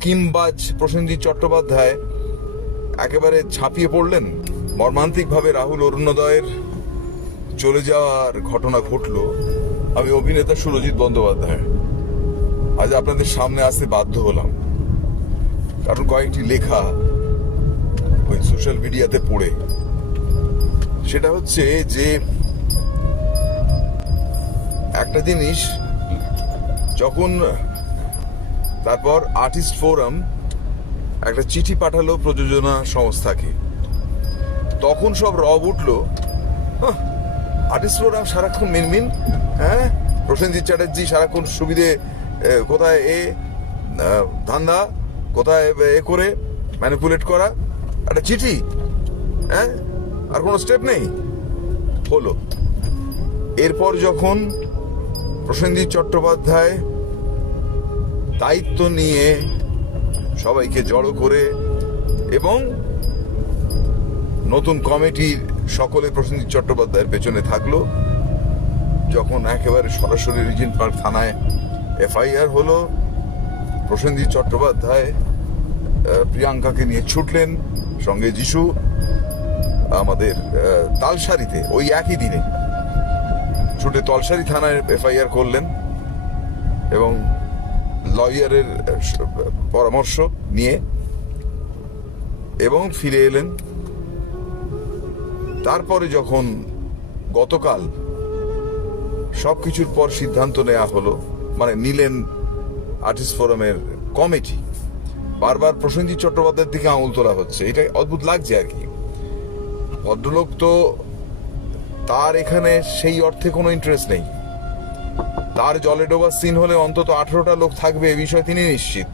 স্কিমবাজ প্রসেনজিৎ চট্টোপাধ্যায় একেবারে ঝাঁপিয়ে পড়লেন। মর্মান্তিকভাবে রাহুল অরুণোদয়ের চলে যাওয়ার ঘটনা ঘটলো। আমি অভিনেতা সুরজিৎ বন্দ্যোপাধ্যায় আজ আপনাদের সামনে আসতে বাধ্য হলাম, কারণ কয়েকটি লেখা ওই সোশ্যাল মিডিয়াতে পড়ে। সেটা হচ্ছে যে একটা জিনিস, যখন তারপর আর্টিস্ট ফোরাম একটা চিঠি পাঠালো প্রযোজনা সংস্থাকে, তখন সব রব উঠলো, আর্টিস্ট ফোরাম সারাক্ষণ মিনমিন, হ্যাঁ প্রসেনজিৎ চ্যাটার্জি সারাক্ষণ সুবিধে কোথায় ধান্দা, কোথায় করে ম্যানিপুলেট করা, একটা চিঠি, হ্যাঁ আর কোনো স্টেপ নেই হলো। এরপর যখন প্রসেনজিৎ চট্টোপাধ্যায় দায়িত্ব নিয়ে সবাইকে জড়ো করে এবং নতুন কমিটির সকলে প্রসেনজিৎ চট্টোপাধ্যায়ের পেছনে থাকলো, যখন একেবারে সরাসরি রিজেন্ট পার্ক থানায় এফআইআর হলো, প্রসেনজিৎ চট্টোপাধ্যায় প্রিয়াঙ্কাকে নিয়ে ছুটলেন, সঙ্গে যিশু আমাদের তালসারিতে ওই একই দিনে ছুটে তলসারি থানায় এফআইআর করলেন এবং লয়ারের পরামর্শ নিয়ে এবং ফিরে এলেন। তারপরে যখন গতকাল সবকিছুর পর সিদ্ধান্ত নেওয়া হলো, মানে নিলেন আর্টিস্ট ফোরামের কমিটি, বারবার প্রসেনজিৎ চট্টোপাধ্যায়ের দিকে আঙুল তোলা হচ্ছে। এটা অদ্ভুত লাগছে আর কি। ভদ্রলোক তো, তার এখানে সেই অর্থে কোনো ইন্টারেস্ট নেই। তার জলে ডোবার সিন হলে অন্তত 18টা লোক থাকবে এ বিষয়ে তিনি নিশ্চিত,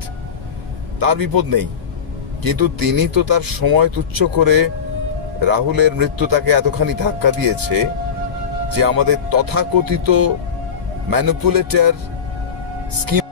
তার বিপদ নেই। কিন্তু তিনি তো তার সময় তুচ্ছ করে রাহুলের মৃত্যু তাকে এতখানি ধাক্কা দিয়েছে যে আমাদের তথাকথিত ম্যানিপুলেটর স্কিম